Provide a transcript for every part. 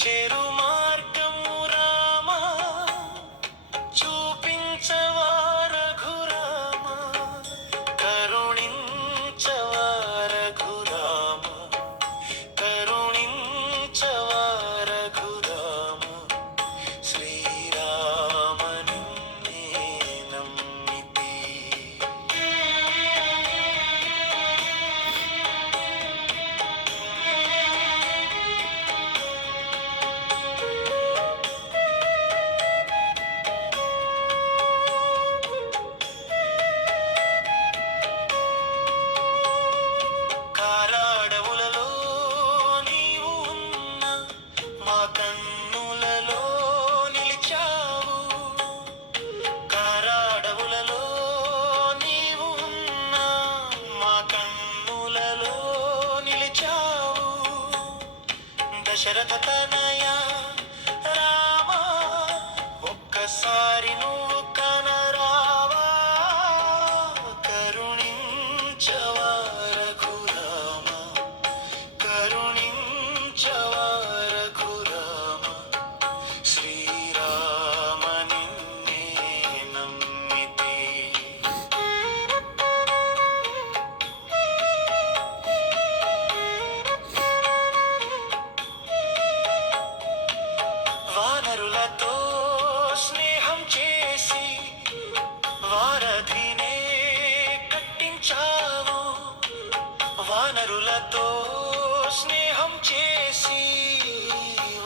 చేరు మార్గము రామా చూపించవా రఘురామా కరుణించవా రఘురామా కరుణించవా రఘురామా శ్రీరామ నిన్నే నమ్మితి కారాడవులలో నీవు ఉన్న మా కన్నులలో నిలిచావు కారాడవులలో నీవు ఉన్న మా కన్నులలో నిలిచావు దశరథ తనయా రామా ఒక్కసారి నువ్వు కనరావా కరుణించవా రఘురామా కరుణించవా రఘురామా శ్రీరామ నిన్నే నమ్మితి వానరులతో స్నేహం చేసి వారధినే కట్టించావు వానరులతో స్నేహం చేసి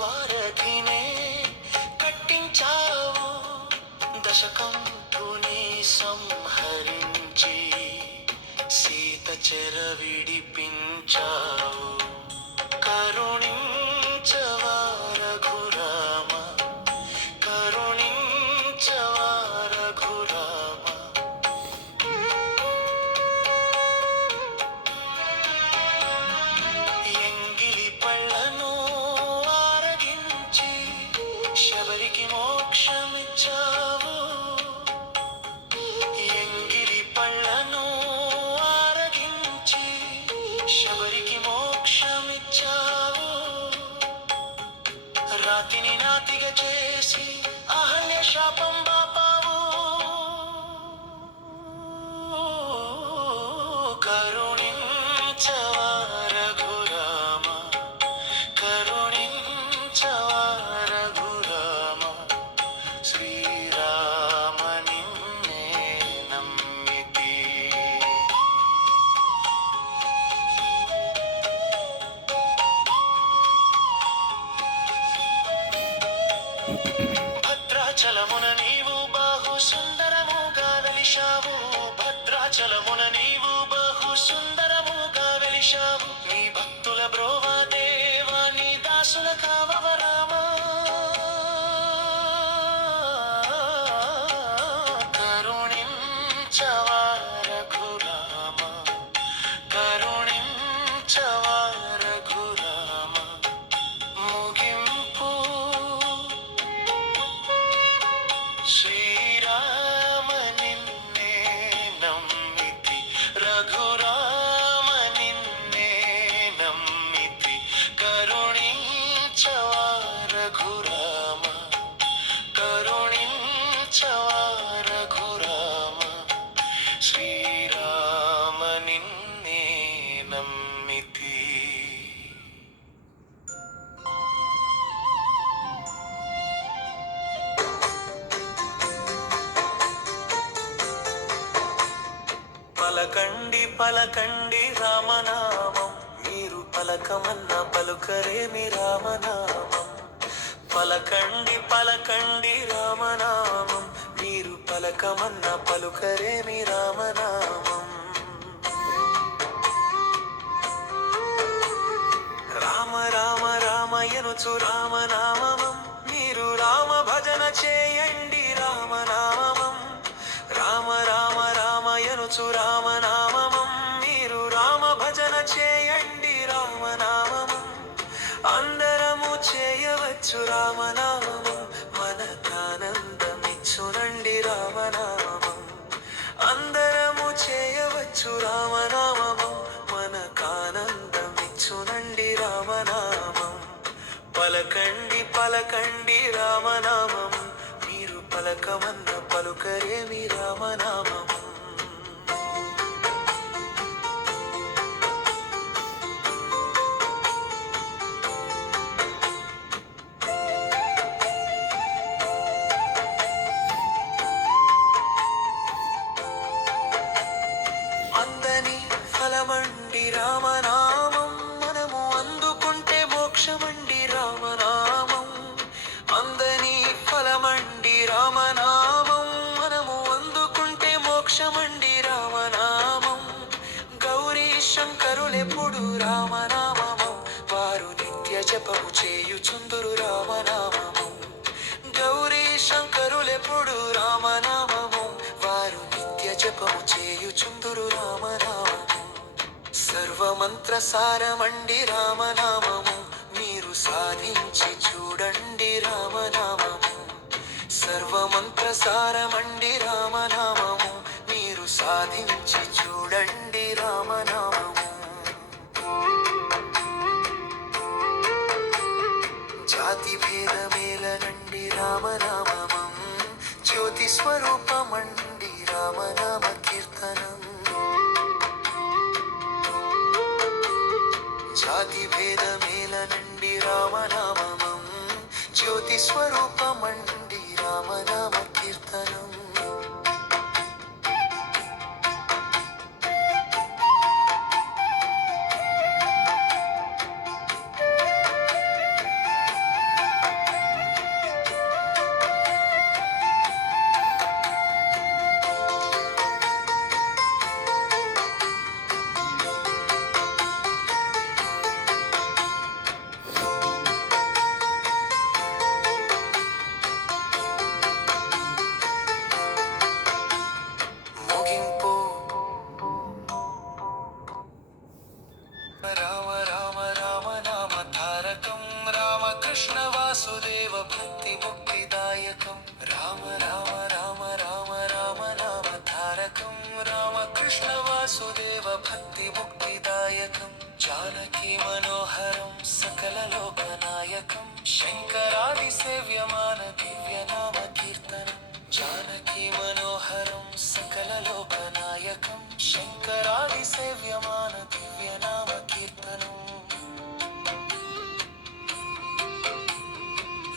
వారధినే కట్టించావు దశకంఠుని సంహరించి సీత చెర విడిపించావు కరుణించవా రఘురామా కరుణించవా రఘురామా ఎంగిలి పళ్ళను ఆరగించి శబరికి మోక్షమిచ్చావు ఎంగిలి పళ్ళను ఆరగించి శబరికి మోక్షమిచ్చావు రాతిని నాతిగా చేసి అహల్య శాపం బాపావు కరుణించవా రఘురామా కరుణించవా రఘురామా శ్రీరామ నిన్నే నమ్మితి భద్రాచలమున నీవు బాహు సుందరముగా వెలిశావు భద్రాచలమున నీవు బహు సుందరముగా వెలిశావు నీ భక్తుల బ్రోవా దేవా నీ దాసుల కావవ రామా కరుణించవా రఘురామా కరుణించవా రఘురామా ముగింపు శ్రీరామ నిన్నే నమ్మితి రఘురామ నిన్నే నమ్మితి కరుణించవా రఘురామా కరుణించవా రఘురామా శ్రీరామ నిన్నే నమ్మితి పలకండి పలకండి రామనామం మీరు పలకమన్న పలుకరేమి రామనామం పలకండి పలకండి రామనామం మీరు పలకమన్న పలుకరేమి రామనామం రామ రామ రామయనుచు రామనామం మీరు రామ భజన చేయండి రామనామం రామ రామ రామయనుచు రామనామం మీరు రామ భజన చేయండి రామనామం అందరము చేయవచ్చు రామనామం మనకానందమిచ్చునండి రామనామం అందరము చేయవచ్చు రామనామం మనకానందమిచ్చునండి రామనామం పలకండి పలకండి రామనామం, మీరు పలకమన్న పలుకరేమి రామనామం. అందని ఫలమండి రామనామం, మనము అందుకుంటే మోక్షమండి రామనామం. అందని ఫలమండి రామనామం, మనము అందుకుంటే మోక్షమండి రామనామం. గౌరీ శంకరులెప్పుడు రామనామము, వారు నిత్య జపము చేయుచుందురు రామనామము. గౌరీ శంకరులెప్పుడు రామనామము, వారు నిత్య జపము చేయుచుందురు రామనామము. సర్వమంత్ర సారమండి రామనామము, మీరు సాధించి చూడండి రామనామము. సర్వమంత్ర సారమండి రామనామము, మీరు సాధించి చూడండి రామనామము. జాతి భేదమేలనండి రామనామం, జ్యోతి స్వరూపమండి రామనామ కీర్తనం. జాతి భేదమేలనండి రామనామం, జ్యోతి స్వరూపమండి రామనామ కీర్తనం. ముగింపు రామ రామ రామ నామ తారకం, రామకృష్ణ వాసుదేవ భక్తి ముక్తిదాయకం. రామ రామ రామ రామ రామ నామ తారకం, రామకృష్ణ వాసుదేవ భక్తి ముక్తిదాయకం. జానకి మనోహరం సకల లోకనాయకం, శంకరాది సేవ్యమాన దివ్య నామ కీర్తనం. జానకి మనోహరం సకల లోకనాయకం, శంకరాది సేవ్యమాన దివ్య నామ కీర్తనం.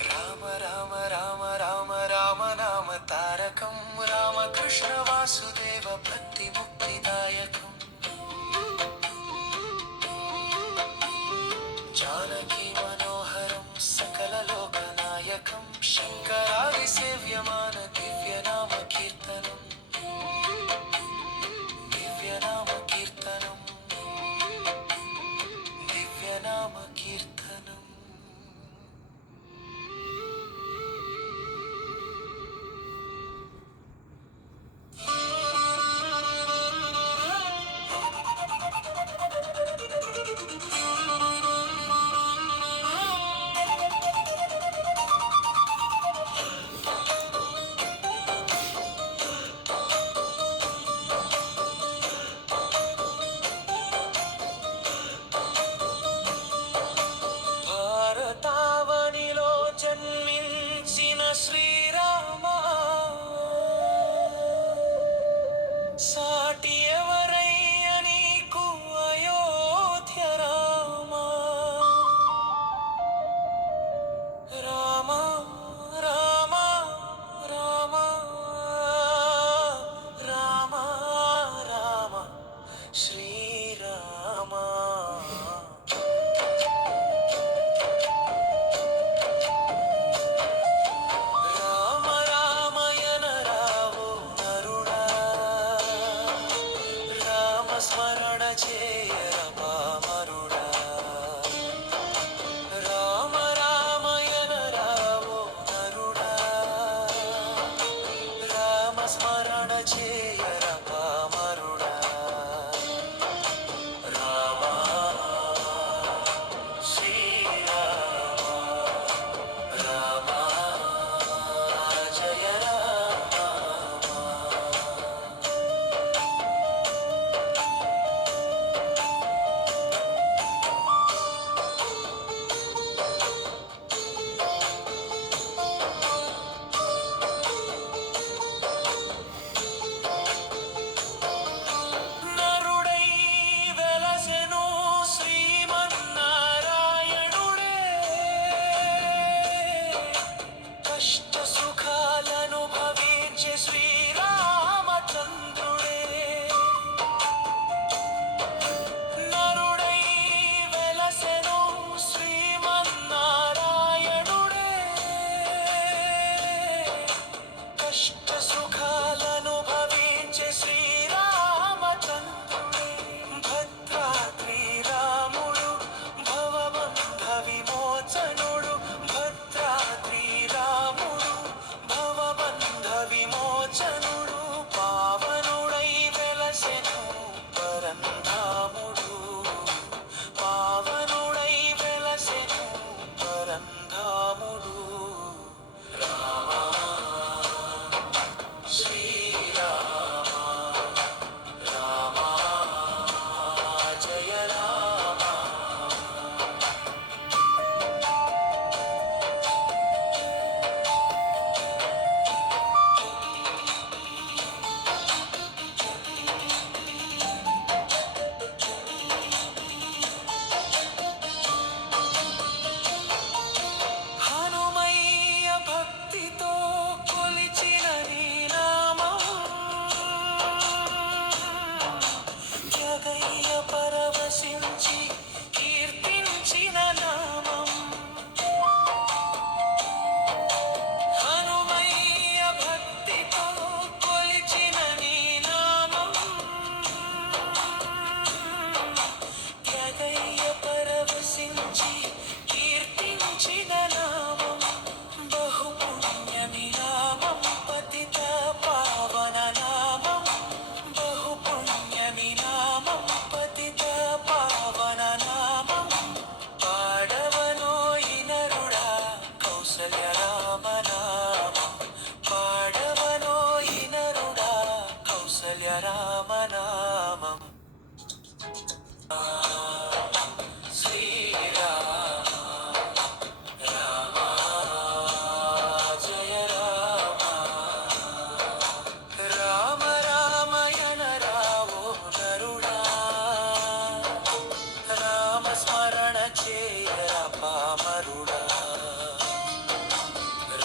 రామ రామ రామ రామ రామ నామ తారకం, రామకృష్ణ వాసుదేవ భక్తి ముక్తిదాయకం. జానకి మనోహరం సకల లోకనాయకం, శంకరాది సేవ్యమాన దివ్య నామ కీర్తనం. దివ్య నామ కీర్తనం, దివ్య నామ కీర్తనం. భారతావనిలో జన్మించిన శ్రీరామ, సాటి ఎవరయ్య నీకు అయోధ్య రామ. రామ రామ రామ రామ రామ శ్రీరామ. కష్ట సుఖాలను భవించే శ్రీరామచంద్రుడే భద్రాద్రి రాముడు భవబంధ విమోచనుడు భద్రాద్రి రాముడు భవబంధ విమోచనుడు పావనుడై వెలసెను పరంధాముడు పావనుడై వెలసెను పరంధాముడు రామ శ్రీరామ రామ జయ రామ హనుమయ్య భక్తితో కొలిచిన నీ నామం జగయ్య పరవశించి కీర్తించిన నామం హనుమయ్య భక్తితో కొలిచిన నీ నామం జగయ్య పరవశించి కీర్తించిన నామం బహుపుణ్యమి నామం పతిత పావన నామం బహుపుణ్యమి నామం పతిత పావన నామం పాడవనోయి నరుడా కౌసల్య రామ నామం పాడవనోయి నరుడా కౌసల్య రామ నామం శ్రీరామ రామ జయ రామ రామ రామయన రావో నరుడా రామ స్మరణ చేయర పామరుడా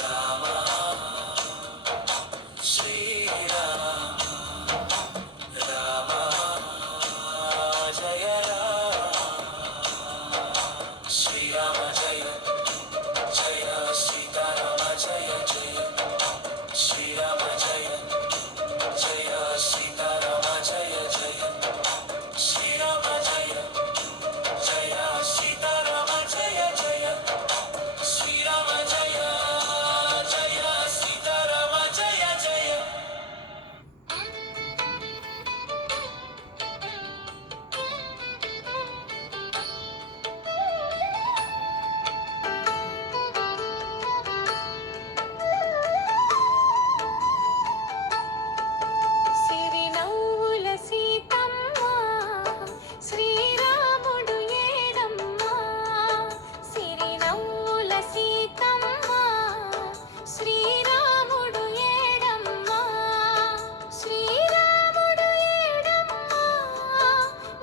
రామ శ్రీరామ రామ జయ రామ శ్రీరామ జయ జయ సీతారామ జయ జయ శ్రీరామ జయ జయ సీతారామ జయ జయ శ్రీరామ జయ జయ సీతారామ జయ జయ శ్రీరామ జయ జయ సీతారామ జయ జయ సిరినవ్వుల సీతమ్మ శ్రీరాముడు ఏడమ్మ సిరినవ్వుల సీతమ్మ శ్రీరాముడు ఏడమ్మ శ్రీరాముడు ఏడమ్మ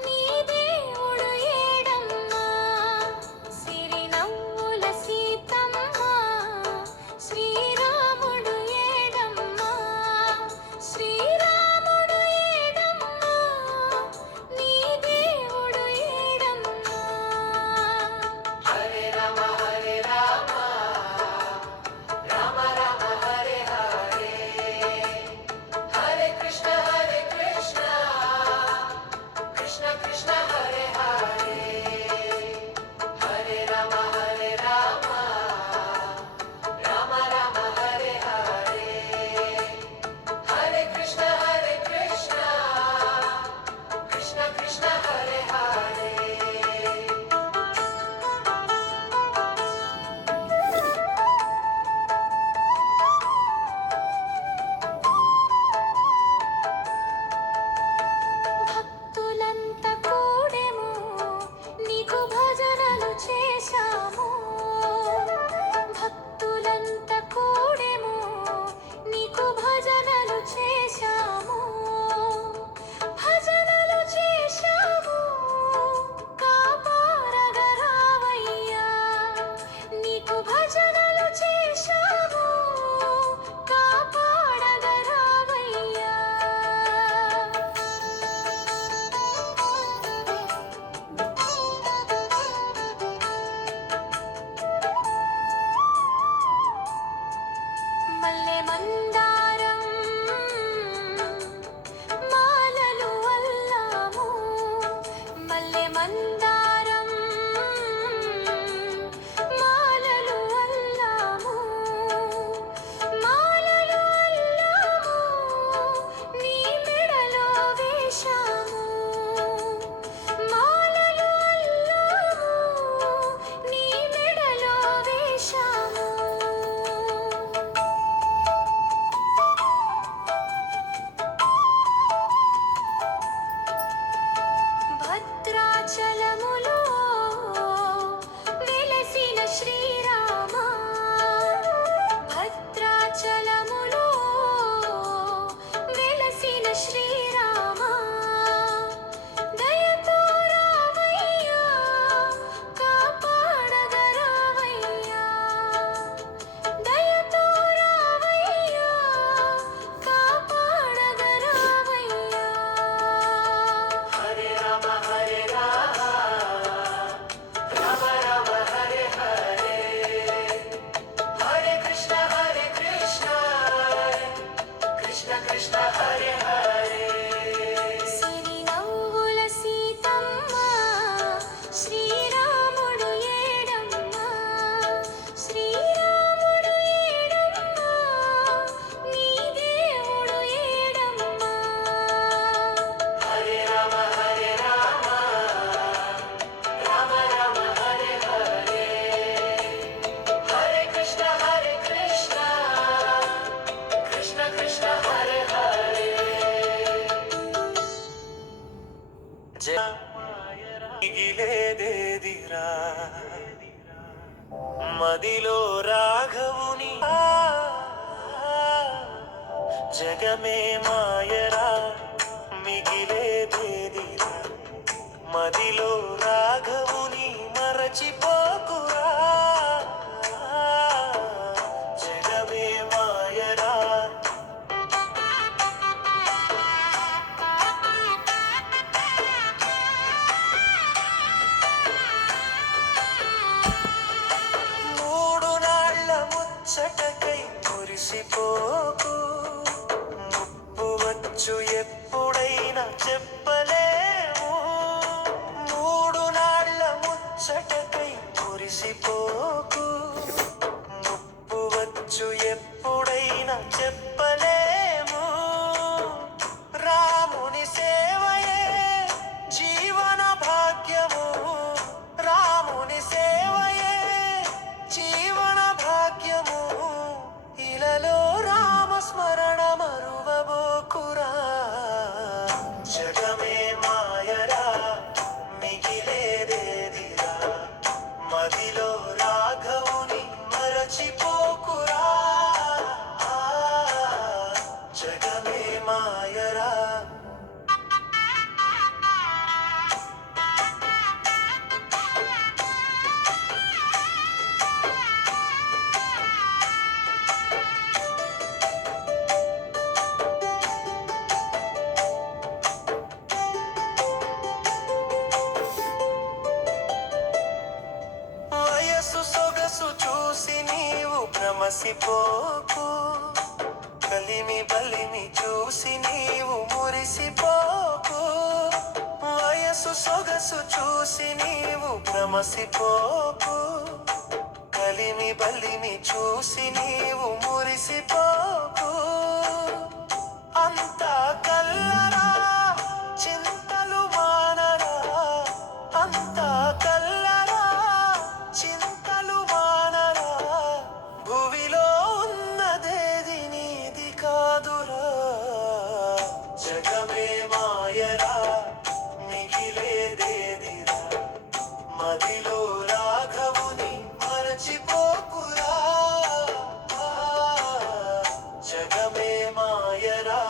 నీ దేవుడు ఏడమ్మ సిరినవ్వుల సీతమ్మ శ్రీరాముడు ఏడమ్మ శ్రీరాముడు ఏడమ్మ నీ దేవుడు ఏడమ్మ హరే రామ హరే రామ రామ రామ హరే హరే హరే కృష్ణ కృష్ణ కృష్ణ హరే హరే హరే రామ రామ రామ హరే హరే హరే కృష్ణ కృష్ణ కృష్ణ హరే హరే భక్తులంత కూడెము నీకు భజనలు చేశాము భక్తులంత కూడెము నీకు భజనలు చేశాము భజనలు చేశాము కాపాడగరావయ్యా నీకు భజనలు చేశాము కాపాడగరావయ్యా మల్లె మందార రాఘవుని జగమే మాయరా మిగిలేదేదిరా మదిలో రాఘవుని మరచిపోకురా జగమే మాయరా మూడు నాళ్ళ ముచ్చటకై మురిసిపోకు ముప్పు వచ్చు ఎప్పుడైనా చెప్పలేము మూడు నాళ్ళ ముచ్చటకై మురిసిపోకు ముప్పు వచ్చు ఎప్పుడైనా చెప్పలేము రాముని సేవయే జీవన భాగ్యము రాముని సేవయే జీవన భాగ్యము ఇలలో రామస్మరణ మరువబోకురా జగమే మాయరా మిగిలేదేదిరా మదిలో రాఘవుని మరచిపోకురా జగమే మాయరా వయసు సొగసు చూసి నీవు భ్రమసిపోకు కలిమి బలిమి చూసి నీవు మురిసిపోకు వయసు సొగసు చూసి నీవు భ్రమసిపోకు కలిమి బలిమి చూసి నీవు మురిసిపోకు అంతా కల్లరా చింతలు మానరా అంతా కల్లరా చింతలు మానరా భువిలో ఉన్నదేది నీది కాదురా జగమే మాయరా మిగిలేదేదిరా మదిలో రాఘవుని మరచిపోకురా జగమే మాయరా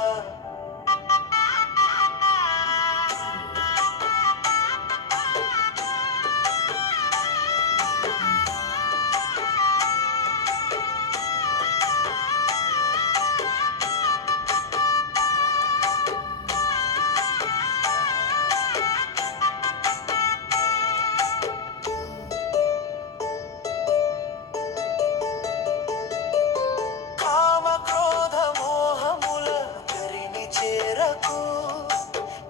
కామ క్రోధ మోహముల ధరిని చేరకు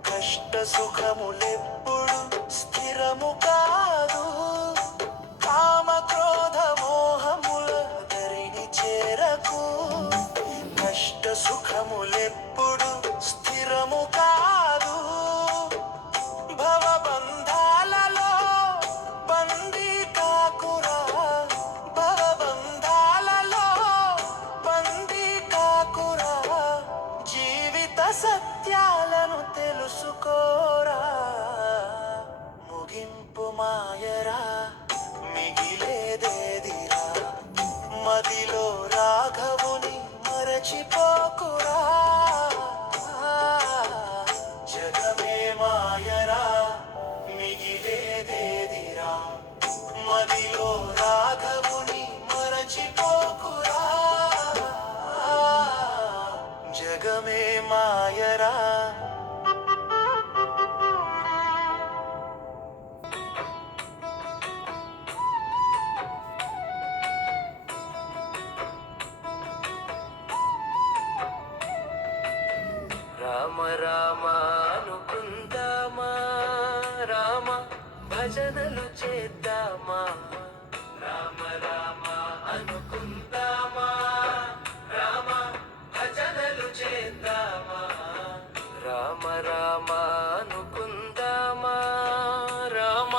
కష్ట సుఖములెప్పుడు స్థిరము కాదు కామ క్రోధ మోహముల ధరిని చేరకు కష్ట సుఖములెప్పుడు స్థిరము కాదు భవబంధాలలో బందీ కాకురా భవబంధాలలో బందీ కాకురా జీవిత సత్యాలను తెలుసుకోరా ముగింపు మాయరా మిగిలేదేదిరా మదిలో రాఘవుని మరచిపోకురా జగమే మాయరా మిగిలేదేదిరా మదిలో రాఘవుని మరచిపోకురా జగమే మాయరా రామ రామ అనుకుందామా రామ భజనలు చేద్దామా రామ రామ అనుకుందామా రామ భజనలు చేద్దామా రామ రామ అనుకుందామా రామ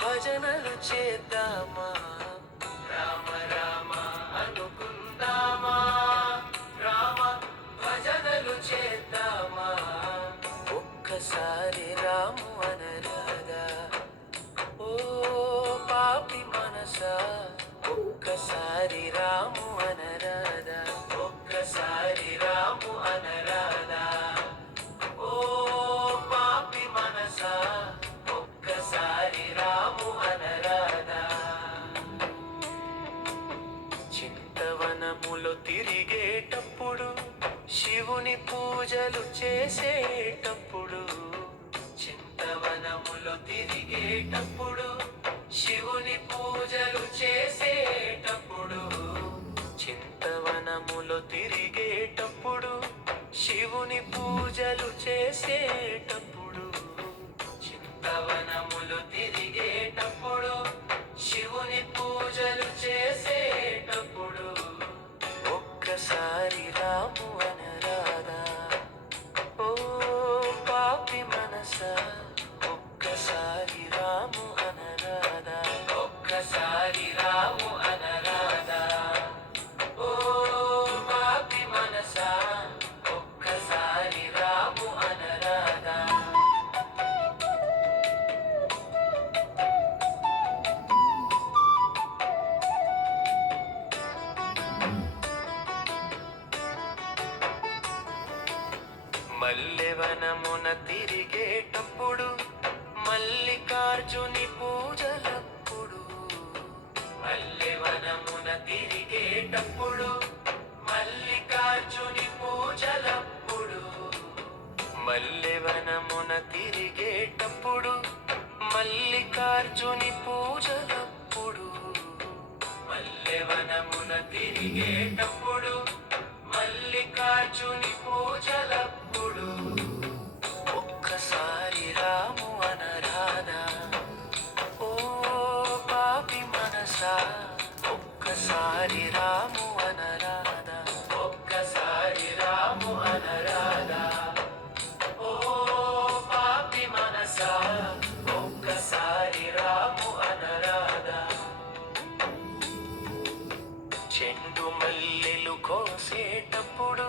భజనలు చేద్దామా రామ రామ అనుకుందామా రామ భజనలు చేద్దామా ఒక్కసారి రాము అనరాదా ఓ ఒక్కసారి రాము అనరాదా, ఒక్కసారి రాము అనరాదా. ఓ పాపి మనసా, ఒక్కసారి రాము అనరాదా. చింతవనములో తిరిగేటప్పుడు, శివుని పూజలు చేసేటప్పుడు, చింతవనములో తిరిగేటప్పుడు, శివుని పూజలు చేసేటప్పుడు, చింతవనములో తిరిగేటప్పుడు, శివుని పూజలు చేసేటప్పుడు, చింతవనములో తిరిగేటప్పుడు, శివుని పూజలు చేసేటప్పుడు, ఒక్కసారి రాము అనరాదా. ఓ పాపి మనసా, ఒక్కసారి రాము అనరాదా, ఒక్కసారి రాము అనరాదా. ఓ పాపి మనసా, ఒక్కసారి రాము అనరాదా. మల్లెవనమున తిరిగేటప్పుడు, మల్లికార్జుని పూజలప్పుడు, మల్లెవనమున తిరిగేటప్పుడు, మల్లికార్జుని పూజలప్పుడు, మల్లెవనమున తిరిగేటప్పుడు, మల్లికార్జుని పూజలప్పుడు, మల్లెవనమున తిరిగేటప్పుడు, మల్లికార్జుని పూజలప్పుడు, ఒక్కసారి రాము అనరాదా. ఓ పాపి మనసా, ఒక్కసారి రాము అనరాదా, ఒక్కసారి రాము అనరాదా. ఓ పాపి మనసా, ఒక్కసారి రాము అనరాదా. చెండు మల్లెలు కోసేటప్పుడు,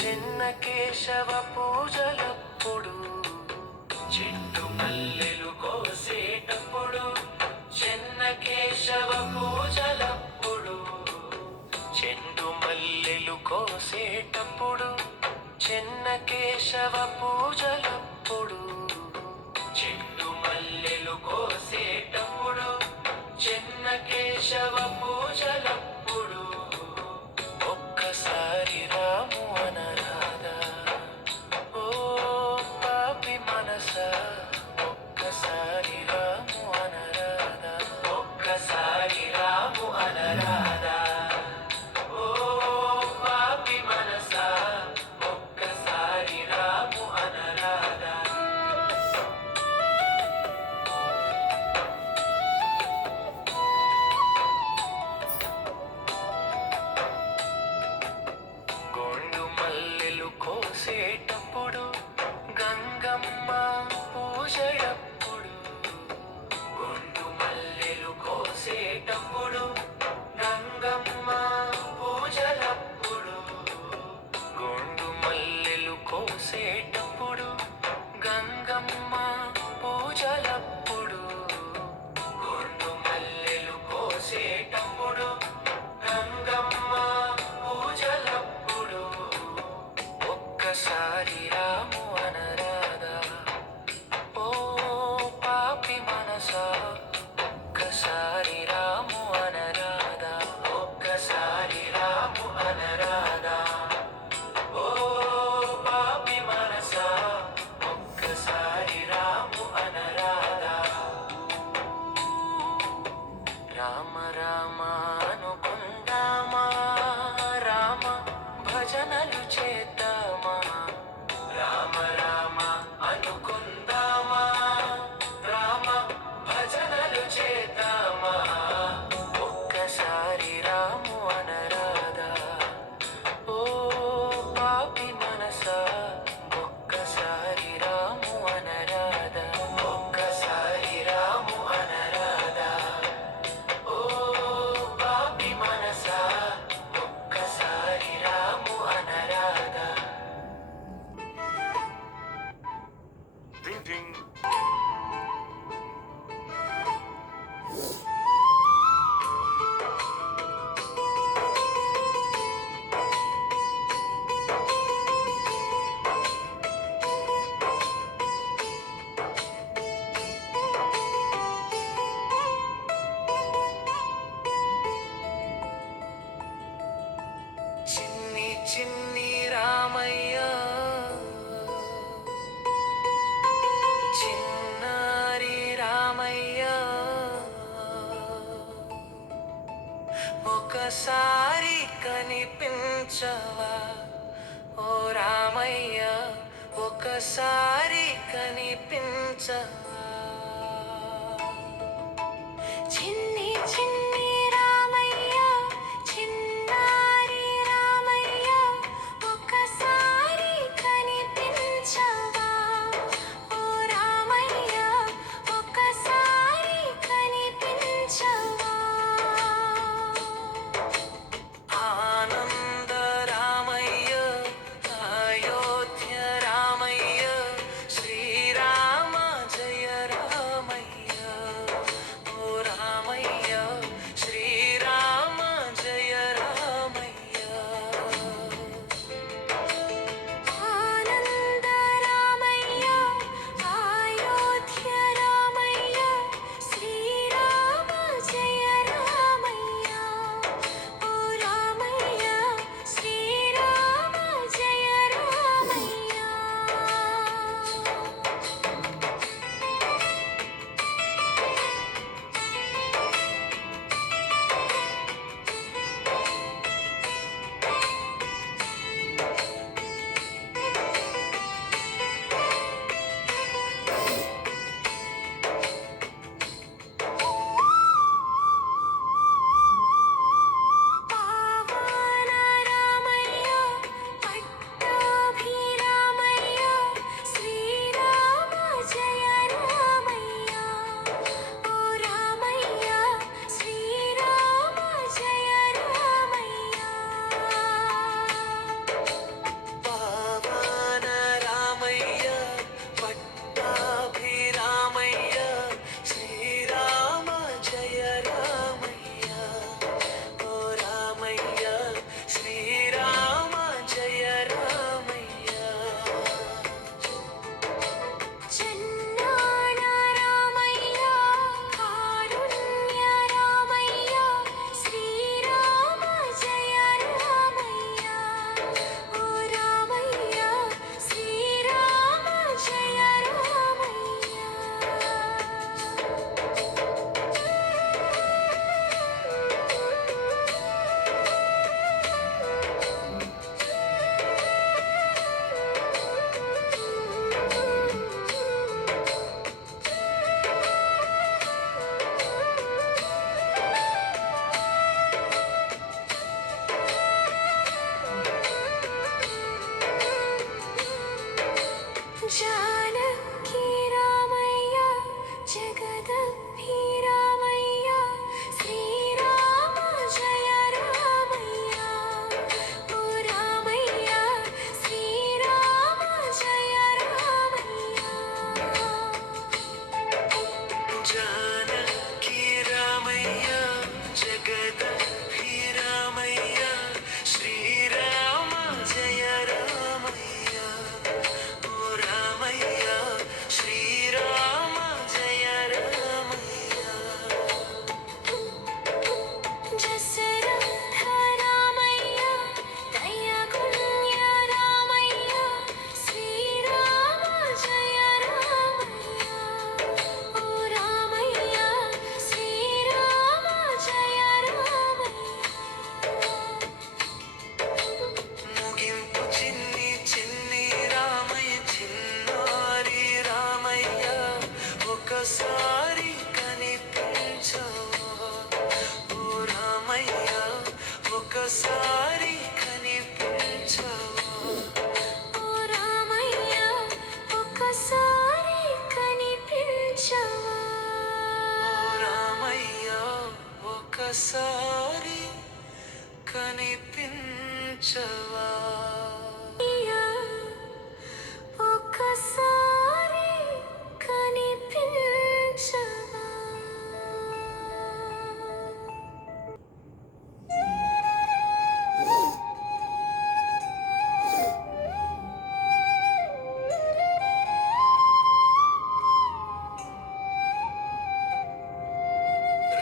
చిన్న కేశవ పూజలప్పుడు, చెండు మల్లెలు కోసేటప్పుడు, చిన్న కేశవ పూజలప్పుడు, చెండు మల్లెలు కోసేటప్పుడు, చిన్న కేశవ పూజలప్పుడు, చెండు మల్లెలు కోసేటప్పుడు, చిన్న కేశవ పూజలప్పుడు, ఒక్కసారి రాము అనరాదా. ఓ పాపి మనసా, ఒక్కసారి రాము అనరాదా, ఒక్కసారి రాము అనరాదా. ఓ పాపి మనసా, ఒక్కసారి రాము అనరాదా. గోండు మల్లెలు కోసేటప్పుడు, గంగమ్మ పూజలప్పుడు, గోండు మల్లెలు కోసేటప్పుడు, గంగమ్మ పూజలప్పుడు, గోండు మల్లెలు కోసేటప్పుడు, గంగమ్మ పూజలప్పుడు, గోండు మల్లెలు కోసేటప్పుడు, గంగమ్మ పూజలప్పుడు, ఒక్కసారి రాము అనరాదా. ఓ పాపి మనసా, ఒక్కసారి రాము అనరాదా, ఒక్కసారి రాము అనరాదా. ఓ పాపి మనసా, ఒక్కసారి రాము అనరాదా. రామ రామ అనుకుందామా, రామ భజనలు చేద్దామా, రామ రామ అనుకుందామా, రామ భజనలు చేద్దామా, ఒక్కసారి రాము అనరాదా. ఓ పాపి మనసా, ఒక్కసారి రాము అనరాదా, ఒక్కసారి రాము అనరాదా. ఓ పాపి మనసా, ఒక్కసారి రాము అనరాదా. చిన్ని రామయ్య చిన్నారి రామయ్య ఒకసారి కనిపించవా ఓ రామయ్య ఒకసారి కనిపించవా చిన్ని చిన్ని రామయ్య చిన్నారి రామయ్య ఒక్కసారి కనిపించవా ఓ రామయ్య ఒక్కసారి కనిపించవా ఆనంద రామయ్య అయోధ్య రామయ్య శ్రీరామ జయ రామయ్య ఓ రామయ్య శ్రీరామ జయ రామయ్య ఆనంద రామయ్య అయోధ్య రామయ్య శ్రీరామ జయ రామయ్య ఓ రామయ్య శ్రీరామ జయ రామయ్య పావన రామయ్య పట్టాభిరామయ్య శ్రీరామ జయ రామయ్య ఓ రామయ్య శ్రీరామ జయ రామయ్య పావన రామయ్య పట్టాభిరామయ్య శ్రీరామ జయ రామయ్య ఓ రామయ్య శ్రీరామ జయ రామయ్య చెన్నాన రామయ్య కారుణ్య రామయ్య శ్రీరామ జయ రామయ్య ఓ రామయ్య శ్రీరామ జయ రామయ్య जानकी रामయ్య జగదభిరామయ్య శ్రీరామ జయ రామయ్య ఓ రామయ్య శ్రీరామ జయ రామయ్య జానకి రామయ్య జగదభిరామయ్య శ్రీరామ జయ రామయ్య ఓ రామయ్య శ్రీరామ జయ రామయ్య జసరథ రామయ్య దయగుణ్య రామయ్య శ్రీరామ జయ రామయ్య ఓ రామయ్య శ్రీరామ జయ రామయ్య ముగింపు చిన్ని చిన్ని రామయ్య చిన్నారి రామయ్య ఒకసారి కనిపించవా ఓ రామయ్య ఒకసారి కనిపించవా ఓ రామయ్య ఒక్కసారి కనిపించవా రామయ్య ఒకసారి కనిపించవా అయ్యా ఒక్కసారి కనిపించవా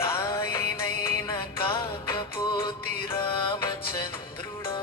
రాయినైన కాకపోతి రామచంద్రుడా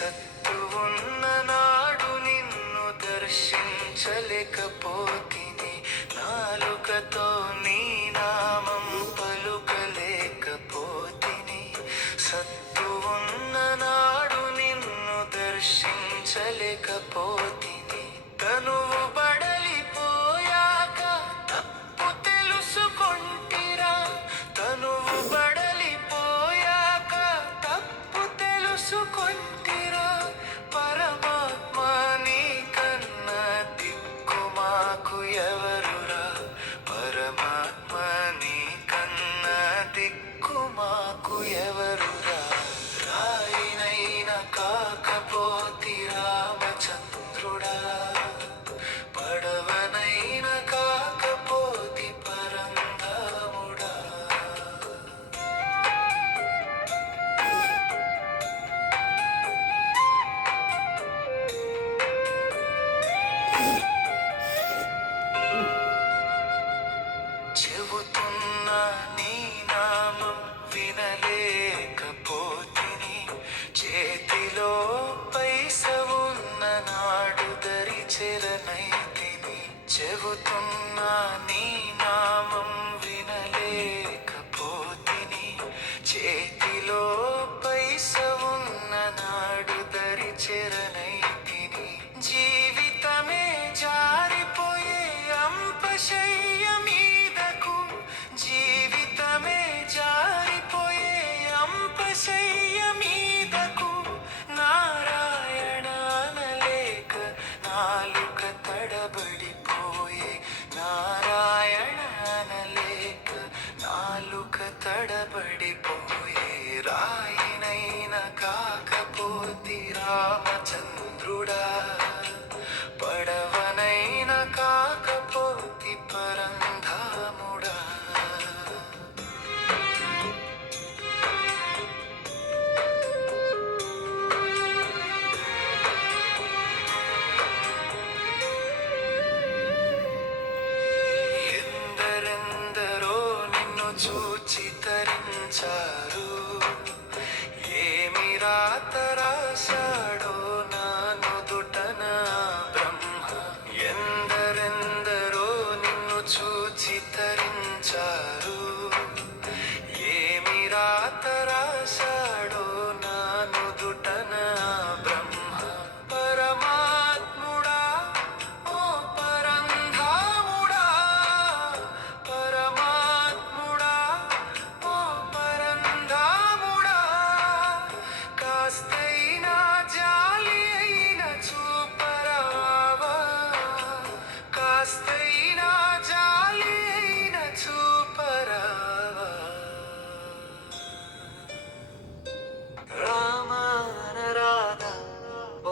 సత్తు ఉన్న నాడు నిన్ను దర్శించలేకపోతిని, నాలుకతో నీ నామం పలుకలేకపోతిని. సత్తు ఉన్న నాడు నిన్ను దర్శించలేకపోతిని, తనువు బడలిపోయాక తప్పు తెలుసుకొంటిరా. తనువు బడలిపోయాక తప్పు తెలుసుకొంటిరా. పరమాత్మ నీ కన్న దిక్కు మాకు ఎవరురా. పరమాత్మ నీ కన్న దిక్కు మాకు ఎవరురా. రాయినైనా కాకపోతి రామచంద్రుడా, పడవనైన కాకపోతి పరంధాముడా. చెబుతున్నా నీ నామం వినలేకపోతిని, చేతిలో పైస ఉన్న నాడు దరి చెరనైతిని. చెబుతున్నా నీ నామం వినలేకపోతిని, చేతిలో పైస ఉన్న నాడు దరి చెరనైతిని. జీవితమే జారిపోయే అంపశయ్య మీదకు, జీవితమే జారిపోయే అంపశయ్య మీదకు. నారాయణ అనలేక నాలుక తడబడిపోయే, నారాయణ అనలేక నాలుక తడబడిపోయే. రాయినైన కాకపోతి రామచంద్రుడా, పడవనైన కాకపోతి పరంధాముడా. ఎందరెందరో నిన్ను చూచి తరించారు, ఏమి రాత రాశాడో నా నుదుటన బ్రహ్మ. ఎందరెందరో నిన్ను చూచి తరించారు, ఏమి రాత రాశాడో నా నుదుటన బ్రహ్మ. పరమాత్ముడా ఓ పరంధాముడా, పరమాత్ముడా ఓ పరంధాముడా. కాస్తైనా జాలి అయిన చూపరావా, కాస్తైనా జాలి అయిన చూపరావా. రామ అనరాధా,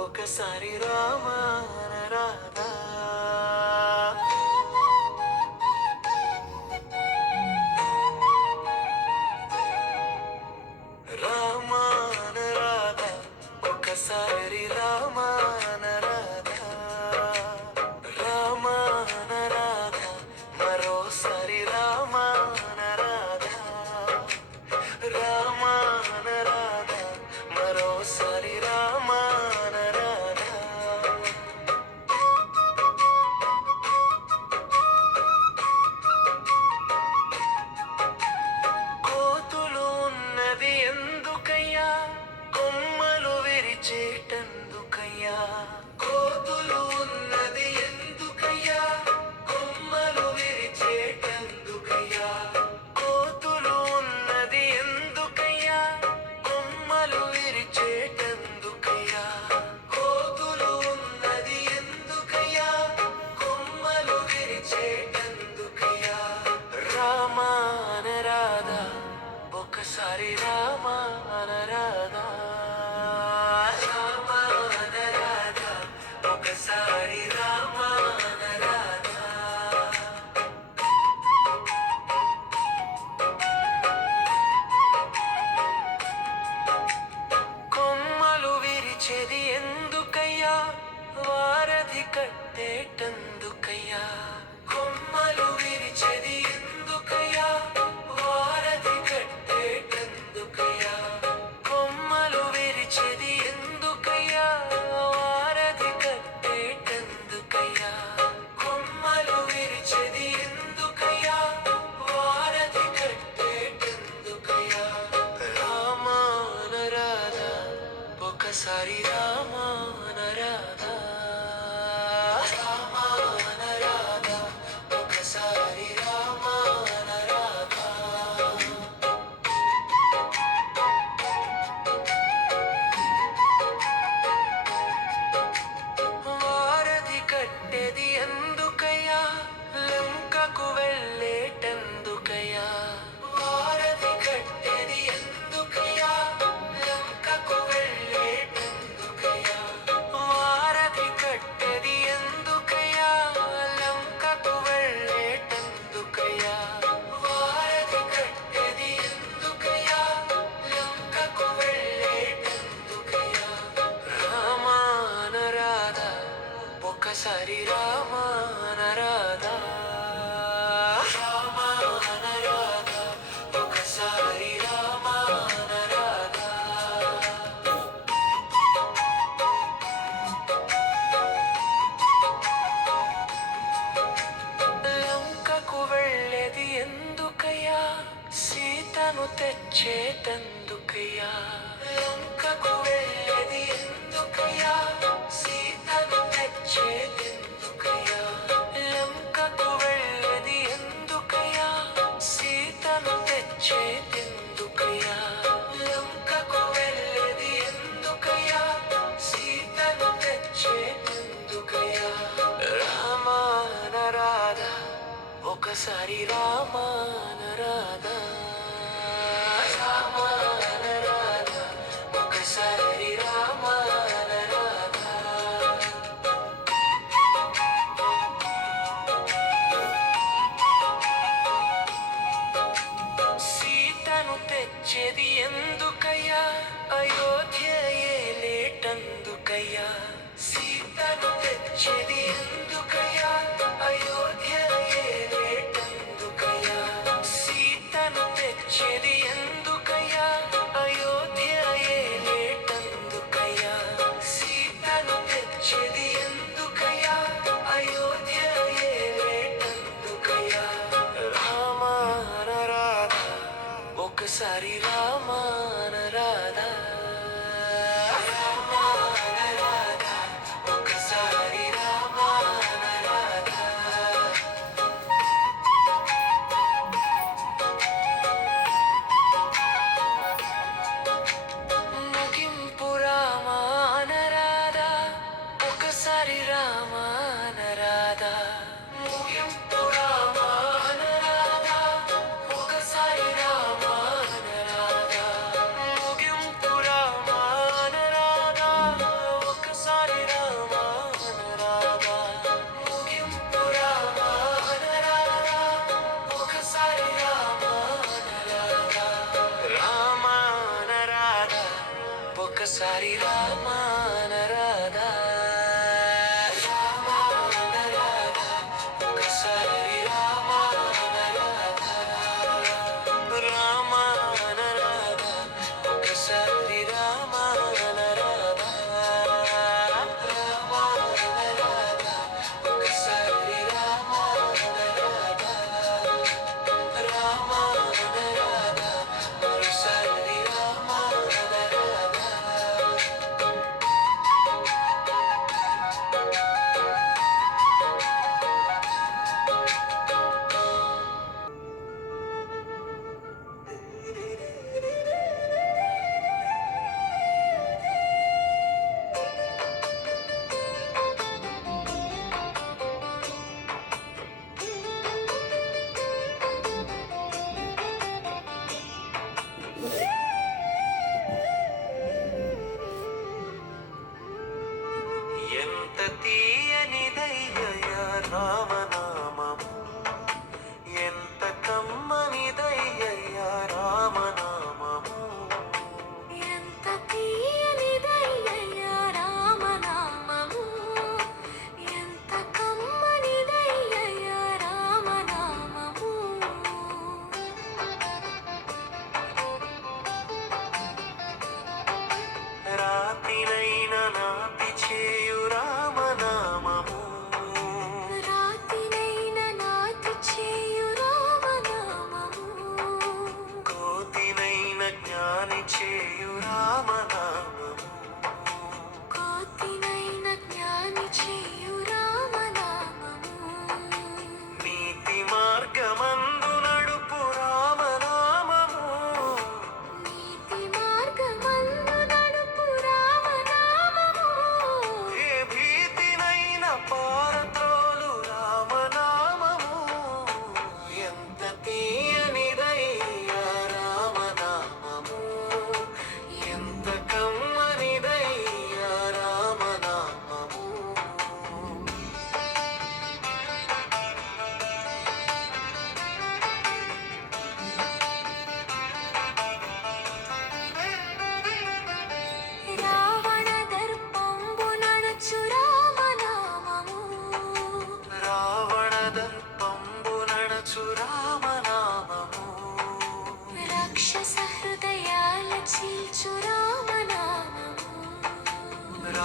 ఒకసారి రామ అనరాధా. రామ అనరాధా, ఒకసారి రామ అనరాధా. రామ అనరాధా, మరోసారి రామ అనరాధా. రామ అనరాధా, మరోసారి రామ అనరాధా. ఒకసారి రామానరాధా రామానరాధా ఒకసారి రామానరాధా వారధి కట్టెది ఎందుకయ్యా లంకకు వెళ్ళేటందుకయ్యా వారధి కట్టెది ఎందుకయ్యా లంకకు వెళ్ళేటందుకయ్యా వారధి కట్టెది ఎందుకయ్యా లంకకు వెళ్ళేటందుకయ్యా వారధి కట్టెది ఎందుకయ్యా లంకకు వెళ్ళేటందుకయ్యా రామానరాధా ఒకసారి రామానరాధా రామానరాధా ఒకసారి రామానరాధా లంకకు వెళ్ళేది ఎందుకయ్యా సీతను తెచ్చేటందుకయ్యా లంకకు వెళ్ళేది ఎందుకయ్యా సీతను తెచ్చేటందుకయ్యా లంకకు వెళ్ళేది ఎందుకయ్యా సీతను తెచ్చేటందుకయ్యా లంకకు వెళ్ళేది ఎందుకయ్యా సీతను తెచ్చేటందుకయ్యా రామానరాధా ఒకసారి రామానరాధా రామానరాధా ఒకసారి రామానరాధా సీతను తెచ్చేది ఎందుకయ్యా అయోధ్య ఏలేటందుకయ్యా సీతను తెచ్చేది ఎందుకయ్యా అయోధ్య ఏలేటందుకయ్యా సీతను తెచ్చేది ఎందుకయ్యా అయోధ్య ఏలేటందుకయ్యా సీతను తెచ్చేది ఎందుకయ్యా అయోధ్య ఏలేటందుకయ్యా రామానరాధా ఒకసారి రామానరాధా రామానరాధా ఒకసారి రామానరాధా ముగింపు రామానరాధా ఒకసారి రామానరాధా ముగింపు రామానరాధా ఒకసారి రామానరాధా ముగింపు రామానరాధా ఒకసారి రామానరాధా ముగింపు రామానరాధా ఒకసారి రామానరాధా రామానరాధా ఒకసారి రామానరాధా రామానరాధా ఒకసారి రామానరాధా రామానరాధా ఒకసారి రామానరాధా రామానరాధా ఒకసారి రామానరాధా రామానరాధా మరోసారి రామానరాధా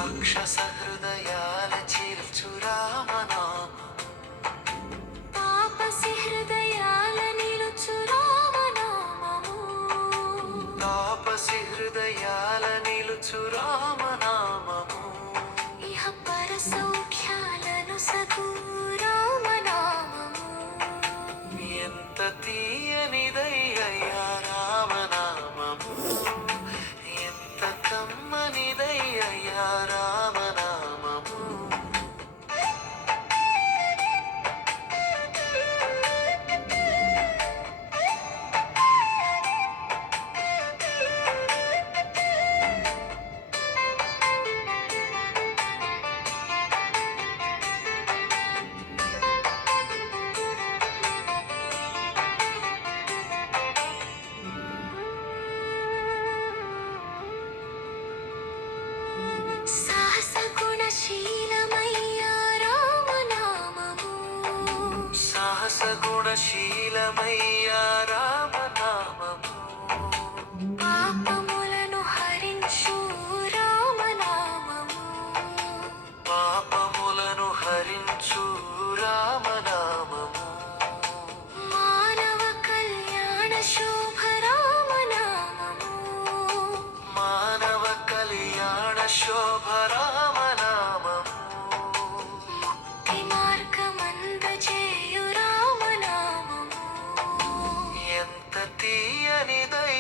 రాక్షస హృదయాల చీల్చు రామనామం తాపసి హృదయాల నిలుచు రామనామము తాపసి హృదయాల నిలుచు రామనామము ఇహ పర సౌఖ్యాలను సగు రామనామము ఎంత తీయనిదయ్యా రామనామము ఎంత కమ్మనిదయ్యా రామనామము సాహస గుణశీలమయ్యా రామనామము సాహస గుణశీలమయ్యా రామనామము పాపములను హరించు రామనామము పాపములను హరించు రామనామము మానవ కళ్యాణ శోభ రామనామము మానవ కళ్యాణ శోభ రామనామము ముక్తి మార్గమందజేయు రామనామము ఎంత తీయనిదయ్యా